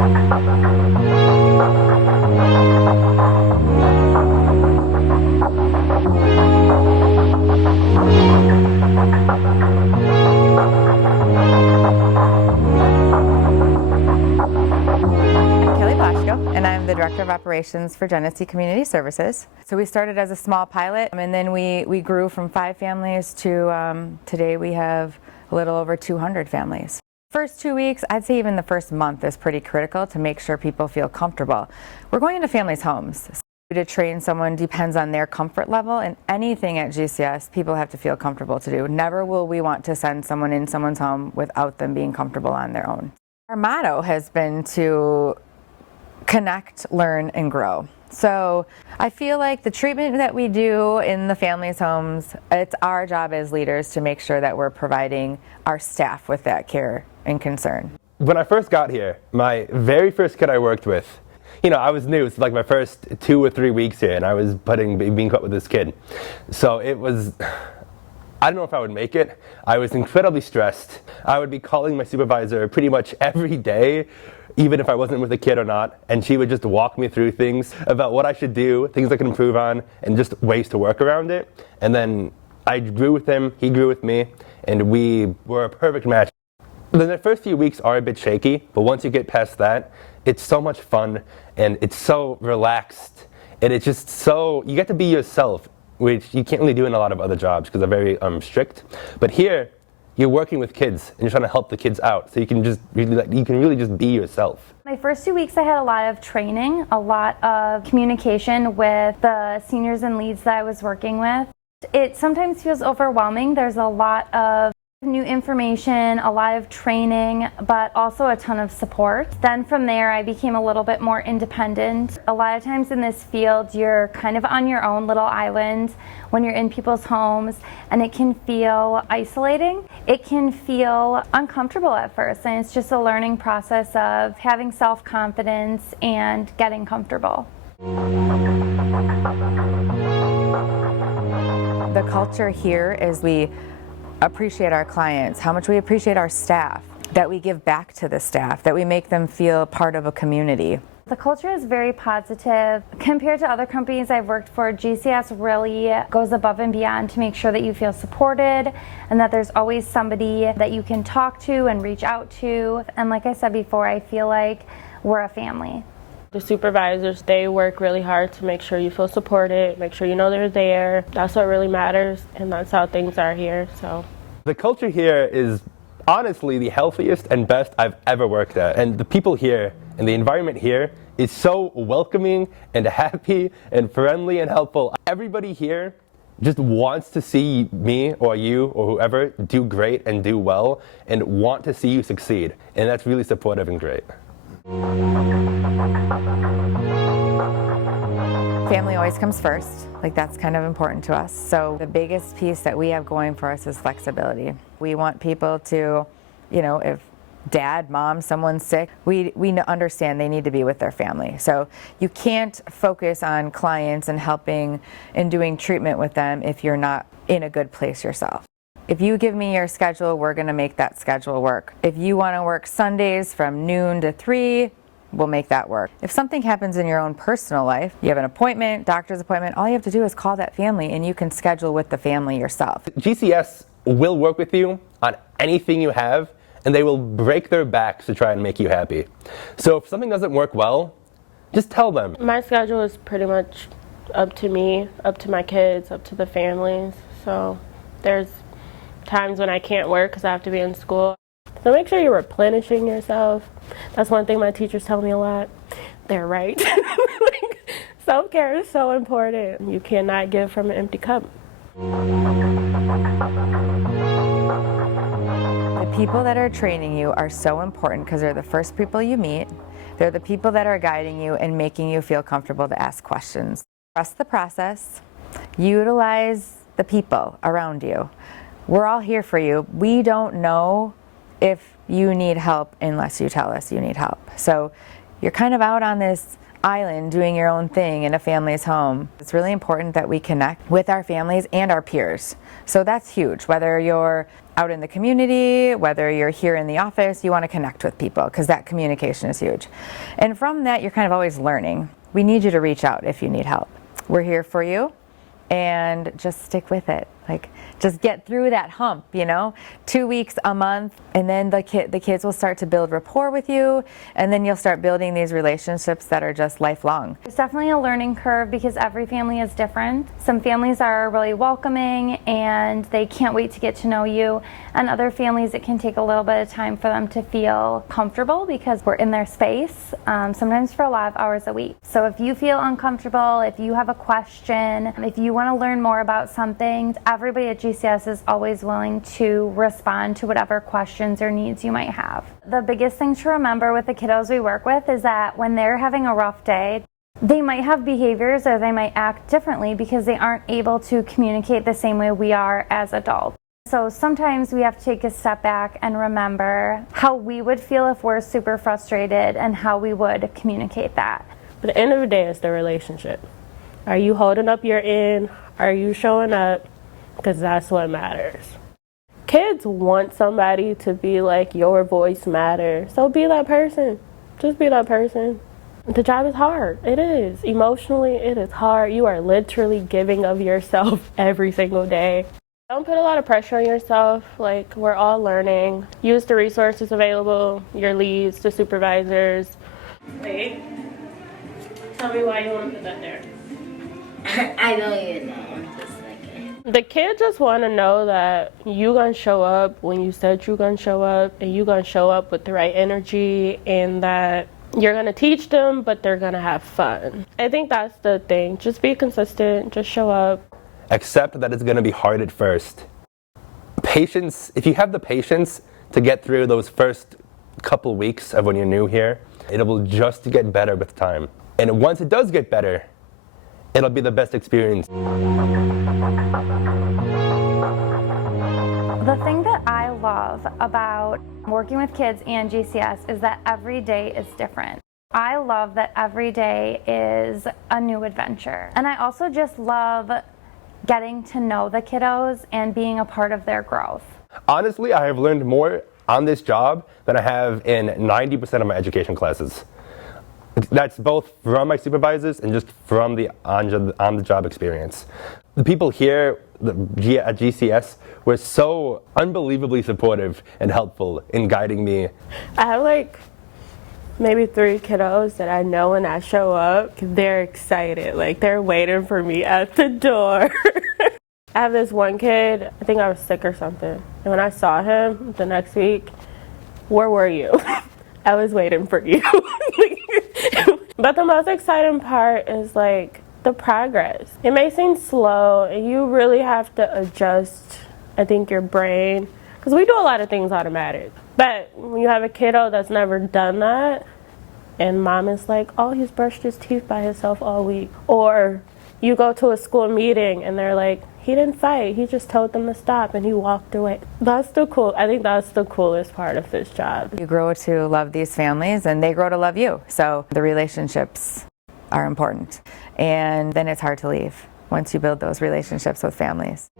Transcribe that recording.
And I'm the Director of Operations for Genesee Community Services. So we started as a small pilot, and then we grew from 5 families to today we have a little over 200 families. First 2 weeks, I'd say even the first month is pretty critical to make sure people feel comfortable. We're going into families' homes. So to train someone depends on their comfort level, and anything at GCS people have to feel comfortable to do. Never will we want to send someone in someone's home without them being comfortable on their own. Our motto has been to connect, learn, and grow. So I feel like the treatment that we do in the families' homes, it's our job as leaders to make sure that we're providing our staff with that care and concern. When I first got here, my very first kid I worked with, I was new. It's like my first 2 or 3 weeks here, and I was being put with this kid. So it was, I don't know if I would make it. I was incredibly stressed. I would be calling my supervisor pretty much every day, even if I wasn't with a kid or not, and she would just walk me through things about what I should do, things I could improve on, and just ways to work around it. And then I grew with him, he grew with me, and we were a perfect match. The first few weeks are a bit shaky, but once you get past that, it's so much fun, and it's so relaxed, and it's just so, you get to be yourself, which you can't really do in a lot of other jobs because they're very strict. But here, you're working with kids and you're trying to help the kids out, so you can really just be yourself. My first 2 weeks I had a lot of training, a lot of communication with the seniors and leads that I was working with. It sometimes feels overwhelming. There's a lot of new information, a lot of training, but also a ton of support. Then from there I became a little bit more independent. A lot of times in this field you're kind of on your own little island when you're in people's homes, and it can feel isolating. It can feel uncomfortable at first, and it's just a learning process of having self-confidence and getting comfortable. The culture here is we appreciate our clients, how much we appreciate our staff, that we give back to the staff, that we make them feel part of a community. The culture is very positive. Compared to other companies I've worked for, GCS really goes above and beyond to make sure that you feel supported and that there's always somebody that you can talk to and reach out to. And like I said before, I feel like we're a family. The supervisors, they work really hard to make sure you feel supported, make sure you know they're there. That's what really matters, and that's how things are here. So the culture here is honestly the healthiest and best I've ever worked at. And the people here and the environment here is so welcoming and happy and friendly and helpful. Everybody here just wants to see me or you or whoever do great and do well and want to see you succeed. And that's really supportive and great. Family always comes first. Like, that's kind of important to us. So the biggest piece that we have going for us is flexibility. We want people to, if dad, mom, someone's sick, we understand they need to be with their family. So you can't focus on clients and helping and doing treatment with them if you're not in a good place yourself. If you give me your schedule, we're going to make that schedule work. If you want to work Sundays from noon to 3, we'll make that work. If something happens in your own personal life, you have an appointment, doctor's appointment, all you have to do is call that family and you can schedule with the family yourself. GCS will work with you on anything you have, and they will break their backs to try and make you happy. So if something doesn't work well, just tell them. my schedule is pretty much up to me, up to my kids, up to the families. So there's times when I can't work because I have to be in school. So make sure you're replenishing yourself. That's one thing my teachers tell me a lot. They're right. Self-care is so important. You cannot give from an empty cup. The people that are training you are so important because they're the first people you meet. They're the people that are guiding you and making you feel comfortable to ask questions. Trust the process. Utilize the people around you. We're all here for you. We don't know if you need help unless you tell us you need help. So you're kind of out on this island doing your own thing in a family's home. It's really important that we connect with our families and our peers. So that's huge. Whether you're out in the community, whether you're here in the office, you want to connect with people because that communication is huge. And from that, you're kind of always learning. We need you to reach out if you need help. We're here for you, and just stick with it. Like, just get through that hump, 2 weeks, a month, and then the kids will start to build rapport with you, and then you'll start building these relationships that are just lifelong. It's definitely a learning curve because every family is different. Some families are really welcoming and they can't wait to get to know you, and other families it can take a little bit of time for them to feel comfortable because we're in their space, sometimes for a lot of hours a week. So if you feel uncomfortable, if you have a question, if you want to learn more about something, everybody at GCS is always willing to respond to whatever questions or needs you might have. The biggest thing to remember with the kiddos we work with is that when they're having a rough day, they might have behaviors or they might act differently because they aren't able to communicate the same way we are as adults. So sometimes we have to take a step back and remember how we would feel if we're super frustrated and how we would communicate that. But at the end of the day, it's the relationship. Are you holding up your end? Are you showing up? Because that's what matters. Kids want somebody to be like, your voice matters. So be that person. Just be that person. The job is hard. It is. Emotionally, it is hard. You are literally giving of yourself every single day. Don't put a lot of pressure on yourself. Like, we're all learning. Use the resources available, your leads, the supervisors. Wait. Tell me why you want to put that there. I don't even know. Just like The kids just want to know that you gonna show up when you said you gonna show up, and you gonna show up with the right energy, and that you're gonna teach them, but they're gonna have fun. I think that's the thing. Just be consistent. Just show up. Accept that it's going to be hard at first. Patience, if you have the patience to get through those first couple weeks of when you're new here, it will just get better with time. And once it does get better, it'll be the best experience. The thing that I love about working with kids and GCS is that every day is different. I love that every day is a new adventure. And I also just love getting to know the kiddos and being a part of their growth. Honestly, I have learned more on this job than I have in 90% of my education classes. That's both from my supervisors and just from the on-the-job experience. The people here at GCS were so unbelievably supportive and helpful in guiding me. I have like maybe 3 kiddos that I know when I show up, they're excited. Like, they're waiting for me at the door. I have this one kid, I think I was sick or something. And when I saw him the next week, where were you? I was waiting for you. But the most exciting part is like the progress. It may seem slow and you really have to adjust, I think, your brain. Because we do a lot of things automatic. But when you have a kiddo that's never done that, and mom is like, oh, he's brushed his teeth by himself all week. Or you go to a school meeting and they're like, he didn't fight, he just told them to stop and he walked away. I think that's the coolest part of this job. You grow to love these families and they grow to love you. So the relationships are important. And then it's hard to leave once you build those relationships with families.